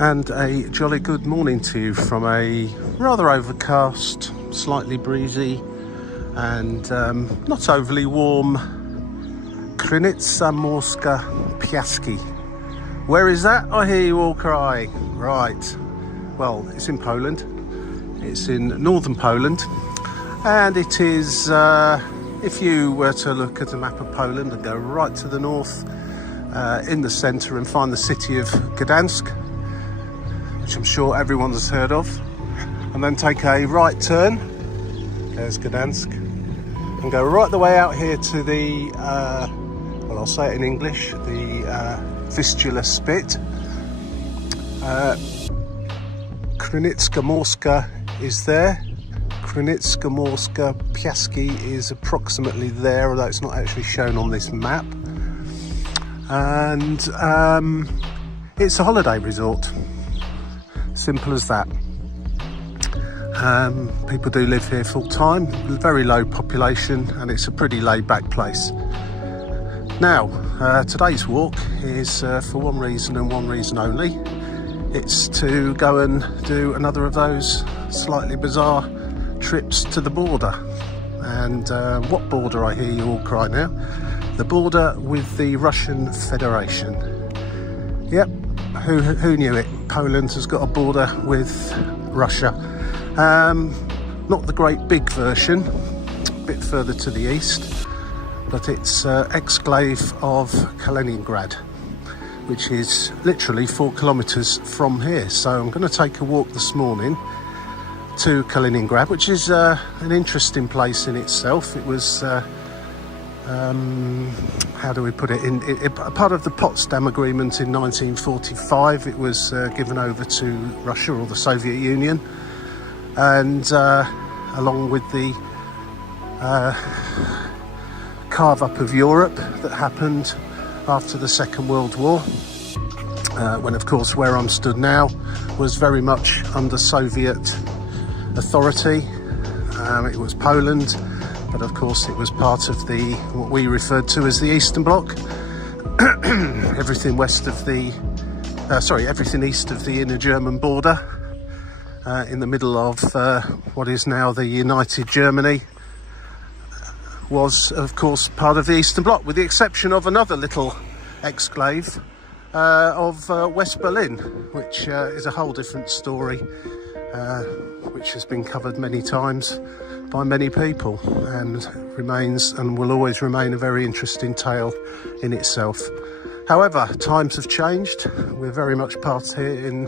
And a jolly good morning to you from a rather overcast, slightly breezy and not overly warm Krynica Morska Piaski. Where is that? I hear you all cry. Right, well, it's in Poland. It's in northern Poland, and it is, if you were to look at a map of Poland and go right to the north in the centre and find the city of Gdańsk, which I'm sure everyone has heard of, and then take a right turn, there's Gdańsk, and go right the way out here to the, well, I'll say it in English, the Vistula Spit. Krynica Morska is there. Krynica Morska Piaski is approximately there, although it's not actually shown on this map. And it's a holiday resort. Simple as that. People do live here full time, very low population, and it's a pretty laid back place. Now, today's walk is for one reason and one reason only. It's to go and do another of those slightly bizarre trips to the border. And what border, I hear you all cry now? The border with the Russian Federation. Yep. Who knew it? Poland has got a border with Russia. Not the great big version, a bit further to the east, but it's exclave of Kaliningrad, which is literally 4 kilometres from here. So I'm going to take a walk this morning to Kaliningrad, which is an interesting place in itself. It was how do we put it, part of the Potsdam Agreement in 1945. It was given over to Russia or the Soviet Union, and along with the carve up of Europe that happened after the Second World War, when of course where I'm stood now was very much under Soviet authority. It was Poland, but of course it was part of the what we referred to as the Eastern Bloc. Everything west of the everything east of the inner German border, in the middle of what is now the United Germany, was of course part of the Eastern Bloc, with the exception of another little exclave of West Berlin, which is a whole different story, which has been covered many times by many people and remains and will always remain a very interesting tale in itself. However, times have changed. We're very much part here in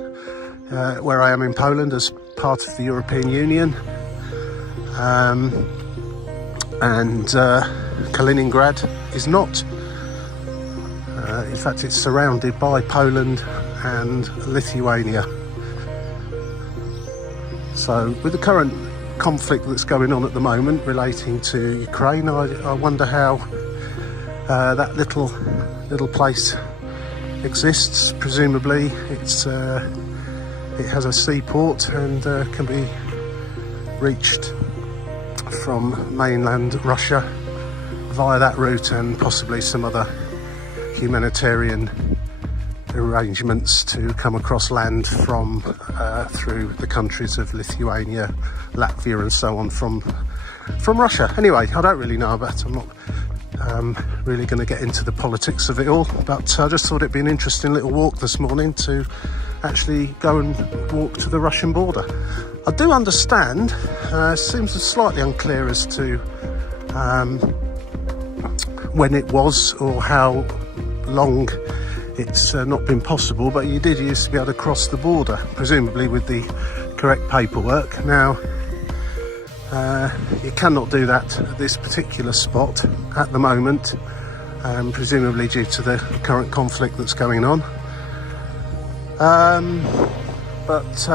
where I am in Poland as part of the European Union, and Kaliningrad is not. In fact, it's surrounded by Poland and Lithuania. So with the current conflict that's going on at the moment relating to Ukraine, I wonder how that little place exists. Presumably it has a seaport and can be reached from mainland Russia via that route, and possibly some other humanitarian arrangements to come across land from through the countries of Lithuania, Latvia and so on from Russia. Anyway, I don't really know about it. I'm not really going to get into the politics of it all, but I just thought it'd be an interesting little walk this morning to actually go and walk to the Russian border. I do understand, seems slightly unclear as to when it was or how long it's not been possible, but you did used to be able to cross the border, presumably with the correct paperwork. Now, you cannot do that at this particular spot at the moment, presumably due to the current conflict that's going on. But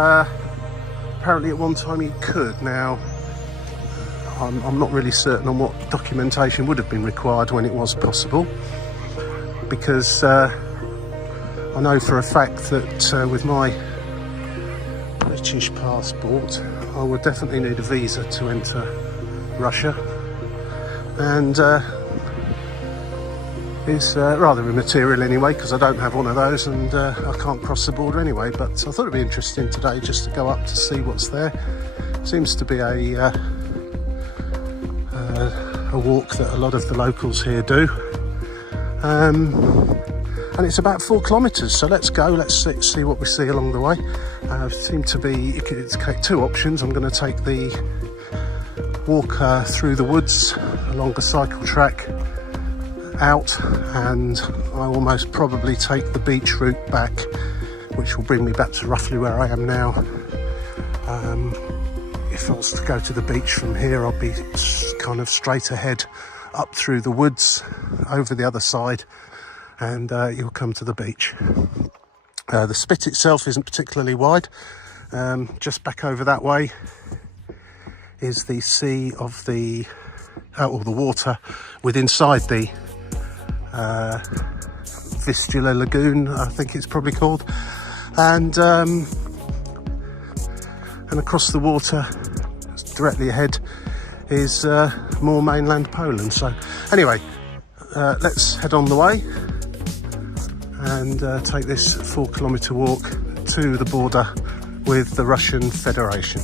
apparently at one time you could. Now, I'm not really certain on what documentation would have been required when it was possible, because I know for a fact that with my British passport I would definitely need a visa to enter Russia, and is rather immaterial anyway, because I don't have one of those and I can't cross the border anyway. But I thought it'd be interesting today just to go up to see what's there. Seems to be a walk that a lot of the locals here do, and it's about 4 kilometres. So let's go. Let's see what we see along the way. Seem to be it's 2 options. I'm going to take the walk through the woods along the cycle track out, and I will most probably take the beach route back, which will bring me back to roughly where I am now. If I was to go to the beach from here, I'll be kind of straight ahead up through the woods over the other side, and you'll come to the beach. The spit itself isn't particularly wide. Just back over that way is the sea of the or the water with inside the Vistula Lagoon, I think it's probably called, and across the water directly ahead is more mainland Poland. So anyway, let's head on the way and take this 4 kilometre walk to the border with the Russian Federation.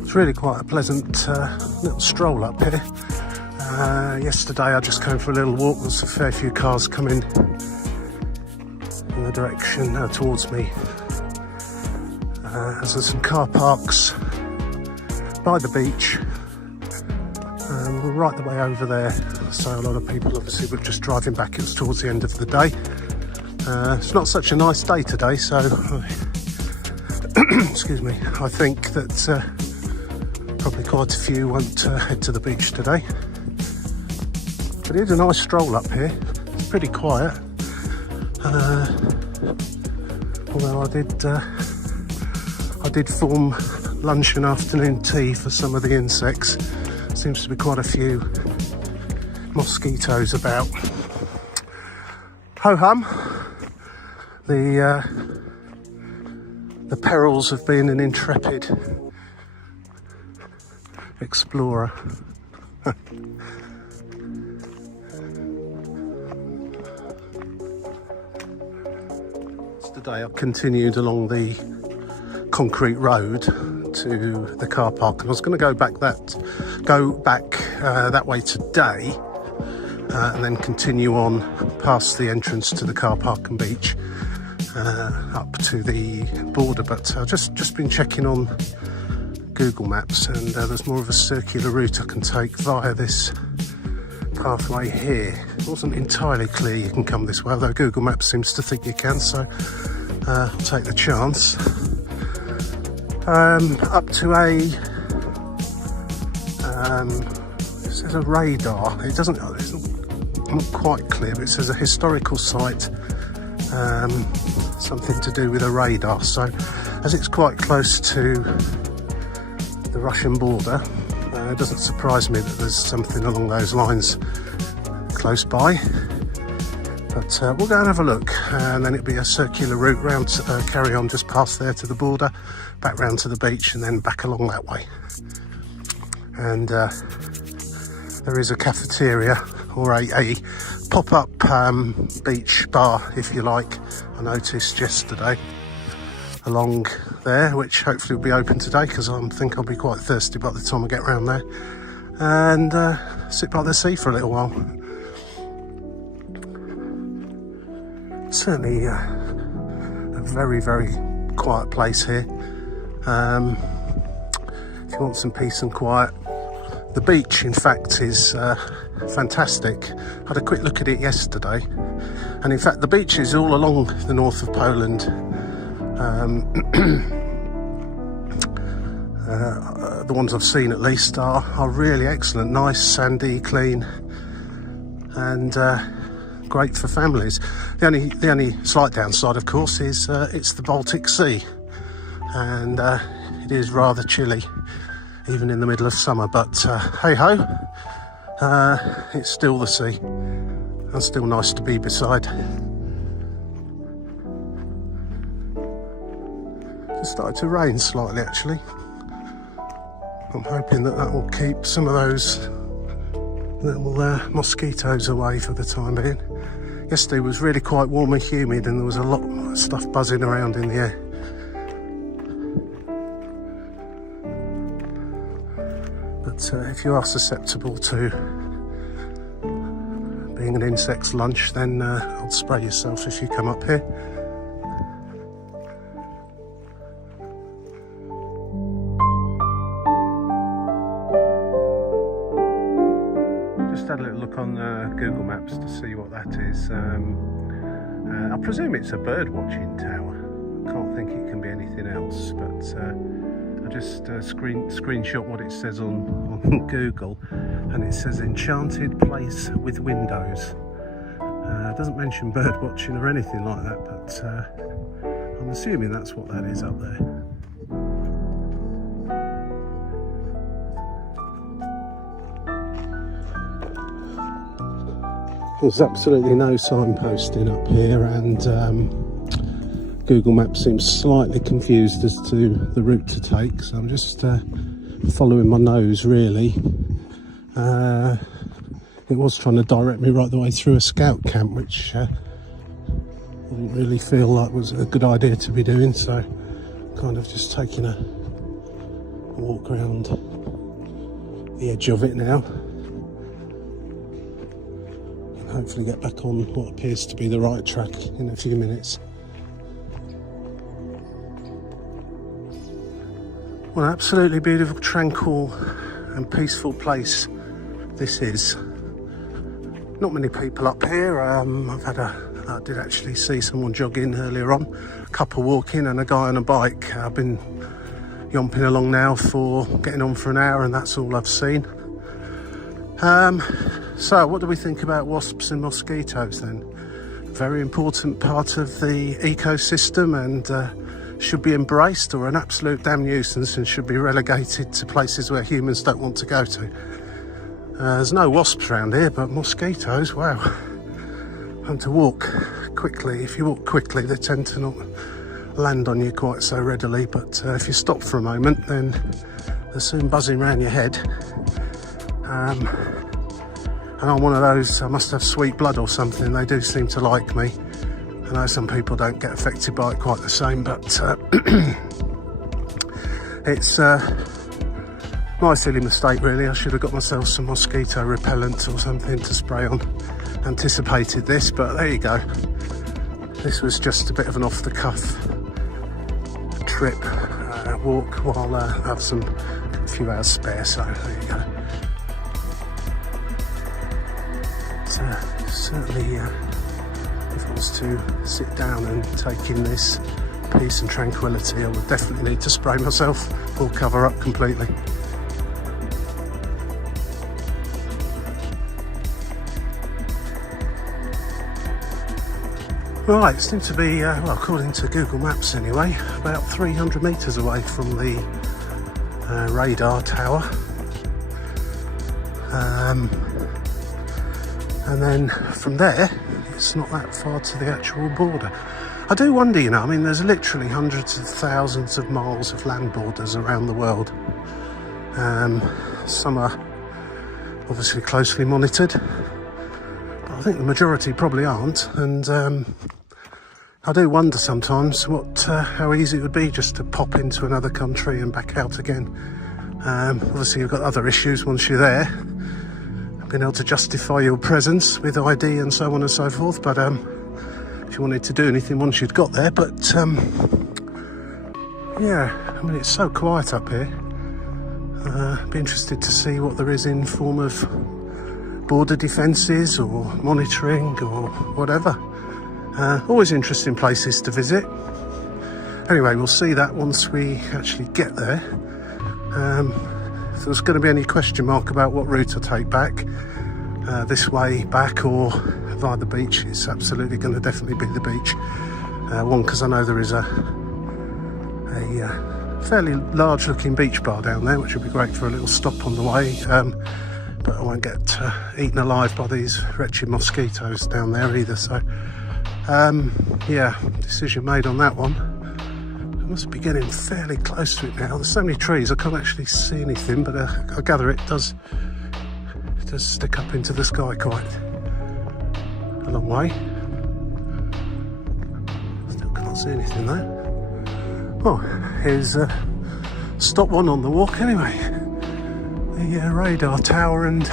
It's really quite a pleasant little stroll up here. Yesterday I just came for a little walk. There's a fair few cars coming in the direction towards me. As there's some car parks by the beach. We're right the way over there, so a lot of people obviously were just driving back. It was towards the end of the day. It's not such a nice day today, so excuse me, I think that probably quite a few won't head to the beach today. But it is a nice stroll up here. It's pretty quiet. Although I did form lunch and afternoon tea for some of the insects. Seems to be quite a few mosquitoes about. Ho hum. The perils of being an intrepid explorer. Today I've continued along the concrete road to the car park, and I was going to go back that way today, and then continue on past the entrance to the car park and beach up to the border. But I've just been checking on Google Maps, and there's more of a circular route I can take via this pathway here. It wasn't entirely clear you can come this way, although Google Maps seems to think you can, so I'll take the chance. Up to it says a radar. It's not quite clear, but it says a historical site, something to do with a radar. So as it's quite close to the Russian border, it doesn't surprise me that there's something along those lines close by. But we'll go and have a look, and then it'll be a circular route round, carry on just past there to the border, back round to the beach, and then back along that way. And there is a cafeteria, or a pop-up beach bar, if you like, I noticed yesterday along there, which hopefully will be open today, because I think I'll be quite thirsty by the time I get round there, and sit by the sea for a little while. Certainly a very, very quiet place here. If you want some peace and quiet, the beach in fact is fantastic. I had a quick look at it yesterday, and in fact the beach is all along the north of Poland. the ones I've seen at least, are really excellent. Nice, sandy, clean, and great for families. The only slight downside, of course, is it's the Baltic Sea, and it is rather chilly even in the middle of summer, but hey ho, it's still the sea and still nice to be beside. Just started to rain slightly actually. I'm hoping that will keep some of those little mosquitoes away for the time being. Yesterday was really quite warm and humid, and there was a lot of stuff buzzing around in the air. But if you are susceptible to being an insect's lunch, then I'd spray yourself if you come up here. Just had a little look on Google Maps to see what that is. I presume it's a bird watching tower. I can't think it can be anything else, but I just screenshot what it says on Google, and it says enchanted place with windows. It doesn't mention bird watching or anything like that, but I'm assuming that's what that is up there. There's absolutely no signposting up here, and Google Maps seems slightly confused as to the route to take, so I'm just following my nose really. It was trying to direct me right the way through a scout camp, which I didn't really feel like was a good idea to be doing, so kind of just taking a walk around the edge of it now. Hopefully get back on what appears to be the right track in a few minutes. What an absolutely beautiful, tranquil and peaceful place this is. Not many people up here. I did actually see someone jogging earlier on, a couple walking and a guy on a bike. I've been yomping along now for getting on for an hour, and that's all I've seen. So what do we think about wasps and mosquitoes then? Very important part of the ecosystem, and should be embraced, or an absolute damn nuisance and should be relegated to places where humans don't want to go to. There's no wasps around here, but mosquitoes, wow. And to walk quickly, if you walk quickly, they tend to not land on you quite so readily, but if you stop for a moment, then they're soon buzzing around your head. And I'm one of those, I must have sweet blood or something. They do seem to like me. I know some people don't get affected by it quite the same, but it's my silly mistake really. I should have got myself some mosquito repellent or something to spray on. Anticipated this, but there you go. This was just a bit of an off the cuff trip, walk while I have a few hours spare, so there you go. Certainly, if I was to sit down and take in this peace and tranquility, I would definitely need to spray myself or cover up completely. Right, it seems to be, well, according to Google Maps anyway, about 300 metres away from the radar tower. And then from there, it's not that far to the actual border. I do wonder, you know, I mean, there's literally hundreds of thousands of miles of land borders around the world. Some are obviously closely monitored, but I think the majority probably aren't. And I do wonder sometimes how easy it would be just to pop into another country and back out again. Obviously, you've got other issues once you're there, being able to justify your presence with ID and so on and so forth, but if you wanted to do anything once you'd got there. But yeah, I mean, it's so quiet up here. Be interested to see what there is in form of border defences or monitoring or whatever. Always interesting places to visit. Anyway, we'll see that once we actually get there. If there's going to be any question mark about what route I take back, this way back or via the beach, it's absolutely going to definitely be the beach. One, because I know there is a fairly large looking beach bar down there, which would be great for a little stop on the way, but I won't get eaten alive by these wretched mosquitoes down there either. So yeah, decision made on that one. I must be getting fairly close to it now. There's so many trees I can't actually see anything, but I gather it does stick up into the sky quite a long way. Still can't see anything though. Oh, here's stop one on the walk anyway. The radar tower and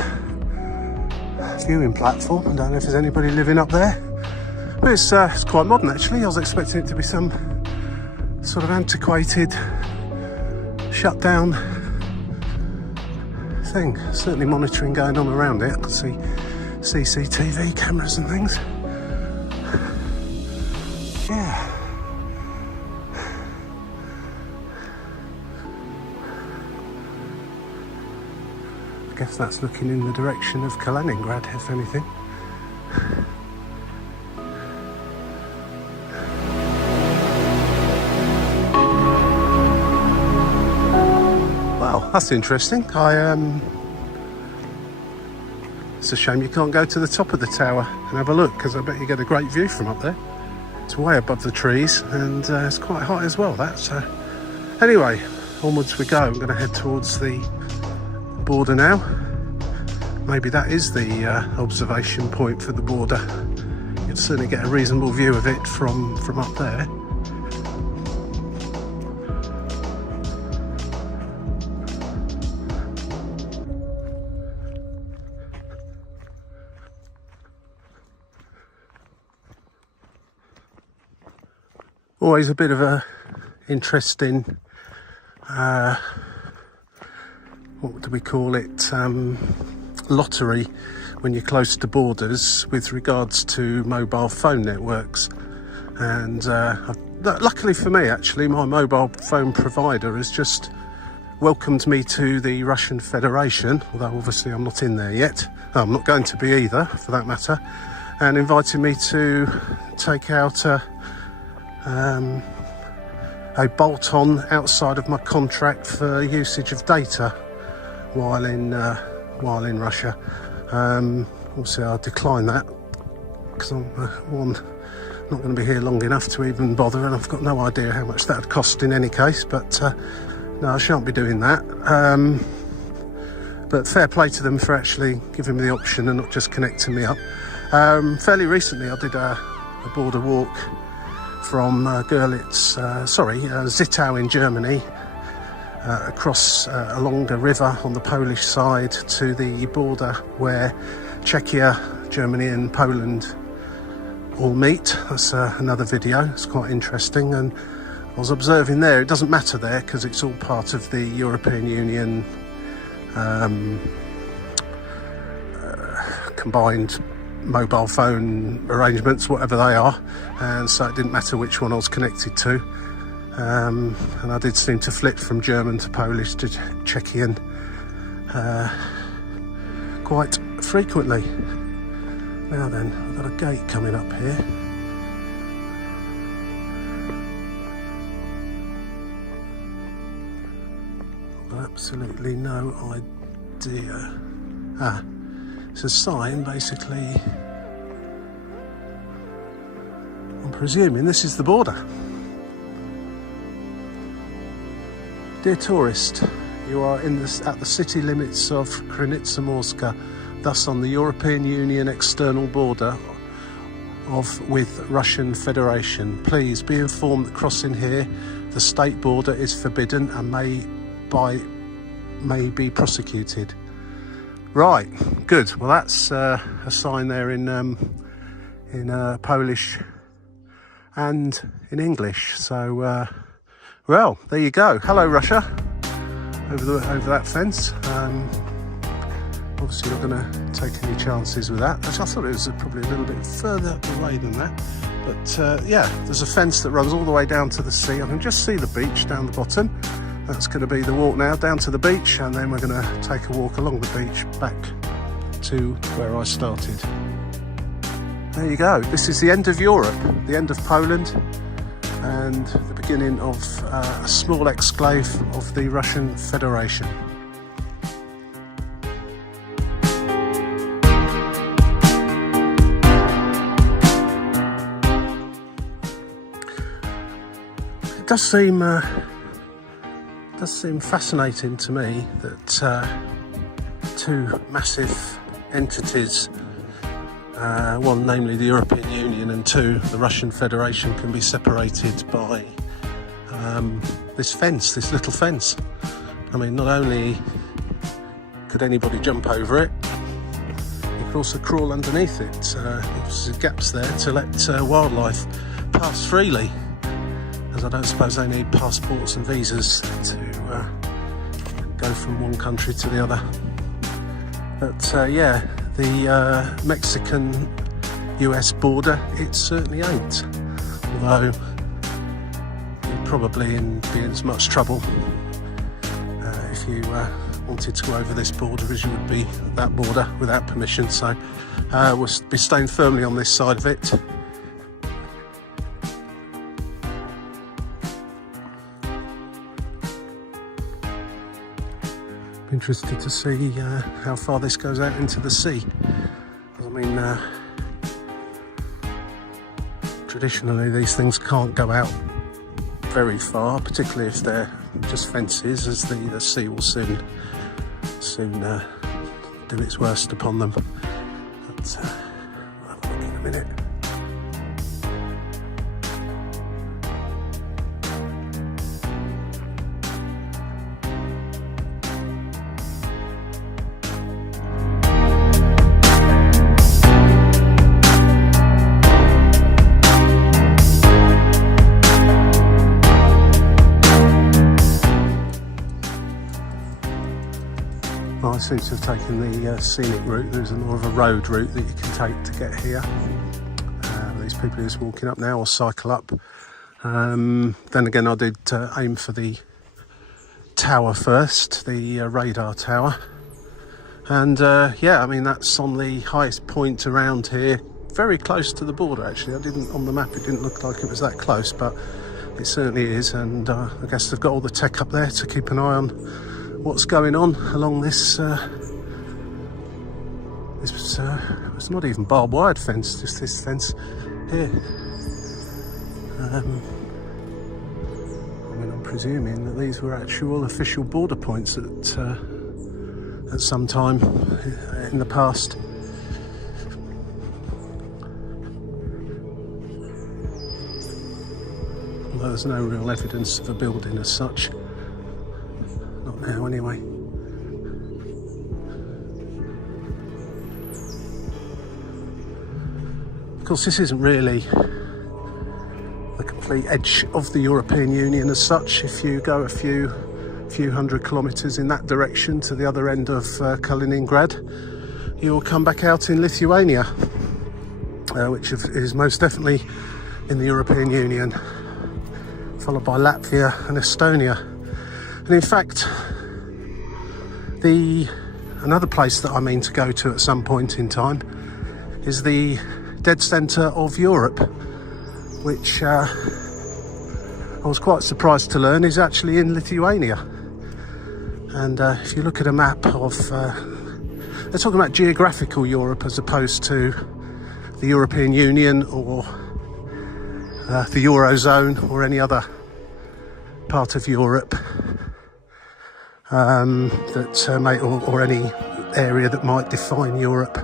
viewing platform. I don't know if there's anybody living up there, but it's quite modern actually. I was expecting it to be some sort of antiquated, shut down thing. Certainly monitoring going on around it. I can see CCTV cameras and things. Yeah. I guess that's looking in the direction of Kaliningrad, if anything. Well, that's interesting. It's a shame you can't go to the top of the tower and have a look, because I bet you get a great view from up there. It's way above the trees, and it's quite high as well, that. So anyway, onwards we go. I'm going to head towards the border now. Maybe that is the observation point for the border. You'll certainly get a reasonable view of it from up there. Always a bit of a interesting, what do we call it, lottery when you're close to borders with regards to mobile phone networks. And luckily for me actually, my mobile phone provider has just welcomed me to the Russian Federation, although obviously I'm not in there yet. I'm not going to be either, for that matter, and invited me to take out a bolt-on outside of my contract for usage of data while in Russia. Obviously I declined that because I'm not going to be here long enough to even bother, and I've got no idea how much that would cost in any case, but no, I shan't be doing that. But fair play to them for actually giving me the option and not just connecting me up. Fairly recently I did a border walk from Zittau in Germany, across along the river on the Polish side to the border where Czechia, Germany and Poland all meet. That's another video. It's quite interesting, and I was observing there. It doesn't matter there because it's all part of the European Union combined mobile phone arrangements, whatever they are, and so it didn't matter which one I was connected to, and I did seem to flip from German to Polish to Czechian quite frequently. Now then, I've got a gate coming up here. I've got absolutely no idea. It's a sign, basically. I'm presuming this is the border. Dear tourist, you are at the city limits of Krynica Morska, thus on the European Union external border with Russian Federation. Please be informed that crossing here, the state border, is forbidden and may be prosecuted. Right, good. Well, that's a sign there in Polish and in English. So, well, there you go. Hello, Russia. Over that fence. Obviously, not going to take any chances with that. Actually, I thought it was probably a little bit further away than that. But yeah, there's a fence that runs all the way down to the sea. I can just see the beach down the bottom. that's going to be the walk now down to the beach, and then we're going to take a walk along the beach back to where I started. There you go. This is the end of Europe, the end of Poland, and the beginning of a small exclave of the Russian Federation. It does seem fascinating to me that two massive entities, one namely the European Union and two the Russian Federation, can be separated by this little fence. I mean, not only could anybody jump over it, you could also crawl underneath it. There's gaps there to let wildlife pass freely, as I don't suppose they need passports and visas to go from one country to the other. But yeah, the Mexican-US border, it certainly ain't. Although you'd probably be in as much trouble if you wanted to go over this border as you would be that border without permission. So we'll be staying firmly on this side of it. Interested to see how far this goes out into the sea. I mean, traditionally these things can't go out very far, particularly if they're just fences, as the sea will soon do its worst upon them. But we'll have a look in a minute. I seem to have taken the scenic route. There's more of a road route that you can take to get here. These people are just walking up now, or cycle up. Then again, I did aim for the tower first, the radar tower. And yeah, I mean, that's on the highest point around here, very close to the border actually. On the map it didn't look like it was that close, but it certainly is. And I guess they've got all the tech up there to keep an eye on what's going on along this it's not even barbed wire fence, just this fence here. I mean, I'm presuming that these were actual official border points at some time in the past. Although there's no real evidence of a building as such. Not now, anyway. Of course, this isn't really the complete edge of the European Union as such. If you go a few hundred kilometres in that direction to the other end of Kaliningrad, you'll come back out in Lithuania, which is most definitely in the European Union, followed by Latvia and Estonia. And in fact, another place that I mean to go to at some point in time is the dead centre of Europe, which I was quite surprised to learn is actually in Lithuania. And if you look at a map of, they're talking about geographical Europe as opposed to the European Union or the Eurozone or any other part of Europe or any area that might define Europe.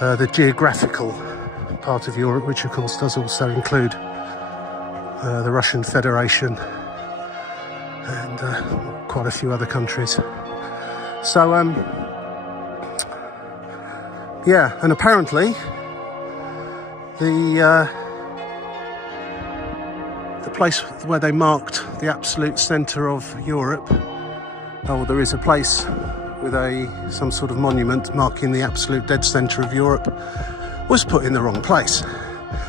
The geographical part of Europe, which of course does also include the Russian Federation and quite a few other countries. So yeah, and apparently the place where they marked the absolute centre of Europe, there is a place with some sort of monument marking the absolute dead centre of Europe, was put in the wrong place.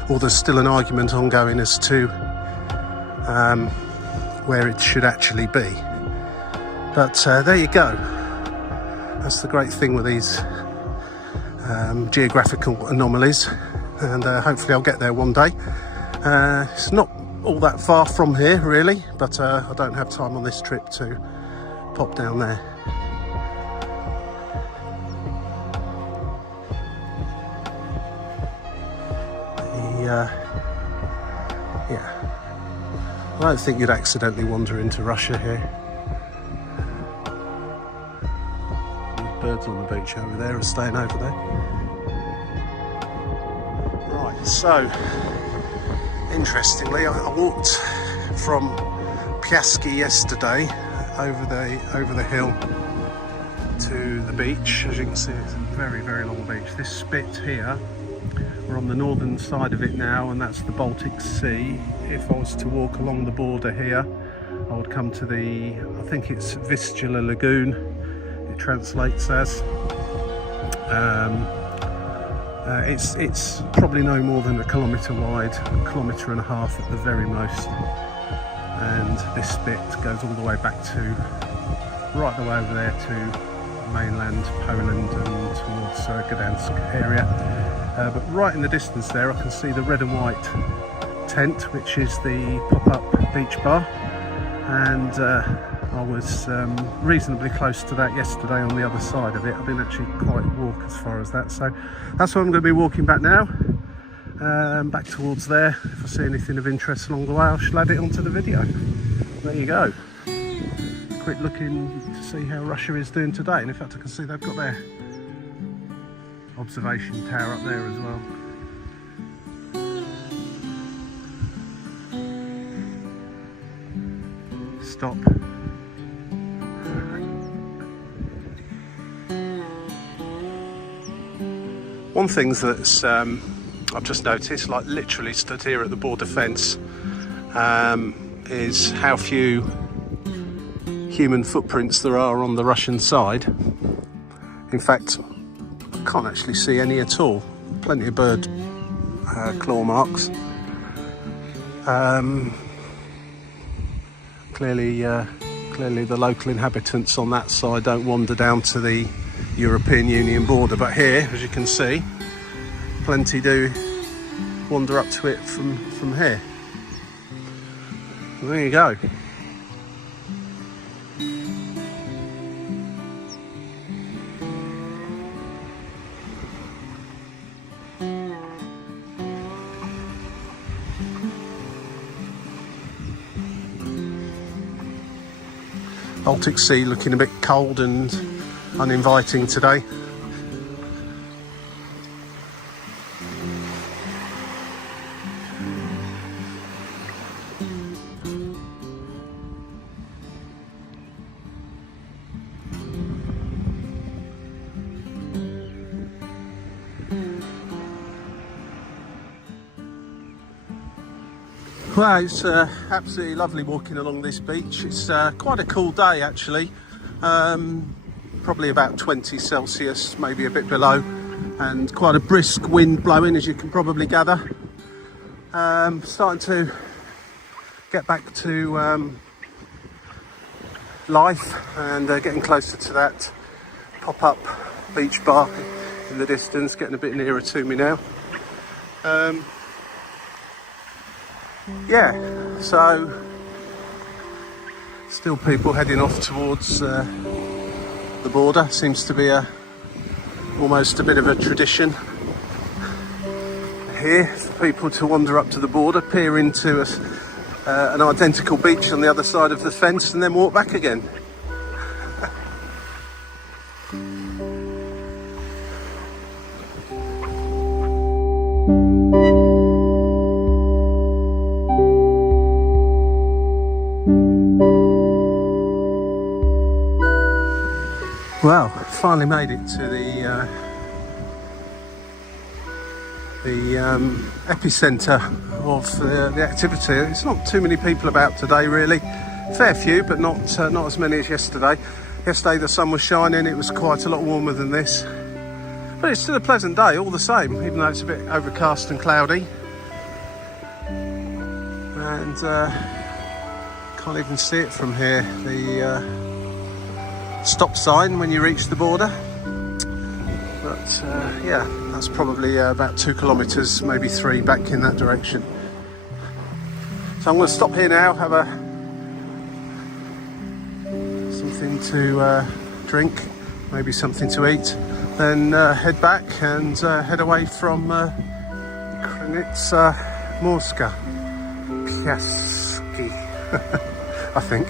Or there's still an argument ongoing as to where it should actually be. But there you go. That's the great thing with these geographical anomalies, and hopefully I'll get there one day. It's not all that far from here really, but I don't have time on this trip to pop down there. Yeah, I don't think you'd accidentally wander into Russia here. Birds on the beach over there are staying over there. Right, so interestingly, I walked from Piaski yesterday over the hill to the beach. As you can see, it's a very, very long beach. This spit here, we're on the northern side of it now, and that's the Baltic Sea. If I was to walk along the border here, I would come to the, I think it's Vistula Lagoon, it translates as. It's probably no more than a kilometre wide, a kilometre and a half at the very most. And this spit goes all the way back to, right the way over there to mainland Poland and towards Gdańsk area. But right in the distance there, I can see the red and white tent, which is the pop-up beach bar. And I was reasonably close to that yesterday on the other side of it. I didn't actually quite walk as far as that, so that's where I'm going to be walking back now, back towards there. If I see anything of interest along the way, I shall add it onto the video. There you go. Quick looking to see how Russia is doing today, and in fact I can see they've got their observation tower up there as well. Stop. One thing that's I've just noticed, like literally stood here at the border fence, is how few human footprints there are on the Russian side. In fact, I can't actually see any at all. Plenty of bird claw marks. Clearly the local inhabitants on that side don't wander down to the European Union border, but here, as you can see, plenty do wander up to it from here. Well, there you go. Baltic Sea looking a bit cold and uninviting today. Well, it's absolutely lovely walking along this beach. It's quite a cool day actually, probably about 20 Celsius, maybe a bit below, and quite a brisk wind blowing, as you can probably gather. Starting to get back to life, and getting closer to that pop-up beach bar in the distance, getting a bit nearer to me now. Yeah, so still people heading off towards the border. Seems to be almost a bit of a tradition here for people to wander up to the border, peer into an identical beach on the other side of the fence, and then walk back again. Well, finally made it to the epicentre of the activity. It's not too many people about today, really. Fair few, but not as many as yesterday. Yesterday the sun was shining, it was quite a lot warmer than this. But it's still a pleasant day all the same, even though it's a bit overcast and cloudy. And Can't even see it from here. The stop sign when you reach the border. But yeah, that's probably about 2 kilometres, maybe 3 back in that direction. So I'm going to stop here now, have something to drink, maybe something to eat, then head back and head away from Krynica Morska. Piaski, I think.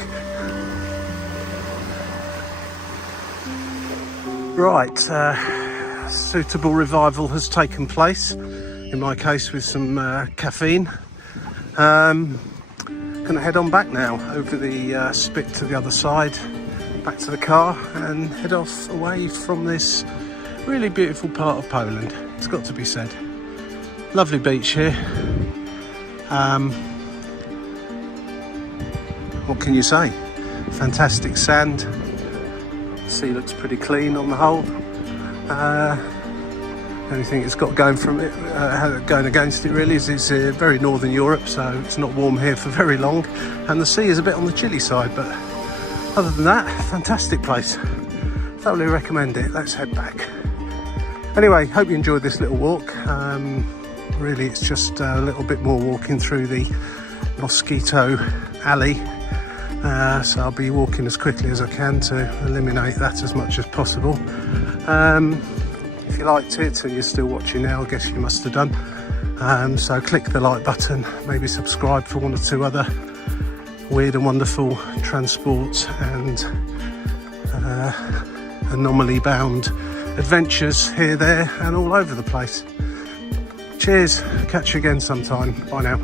Right, suitable revival has taken place, in my case with some caffeine. Gonna head on back now over the spit to the other side, back to the car, and head off away from this really beautiful part of Poland. It's got to be said. Lovely beach here. What can you say? Fantastic sand. Sea looks pretty clean on the whole. The only thing it's got going from it, going against it really, is it's very northern Europe, so it's not warm here for very long, and the sea is a bit on the chilly side. But other than that, fantastic place. Thoroughly recommend it. Let's head back. Anyway, hope you enjoyed this little walk. Really, it's just a little bit more walking through the mosquito alley. So I'll be walking as quickly as I can to eliminate that as much as possible. If you liked it and you're still watching now, I guess you must have done. So click the like button, maybe subscribe for 1 or 2 other weird and wonderful transport and anomaly bound adventures here, there and all over the place. Cheers, catch you again sometime. Bye now.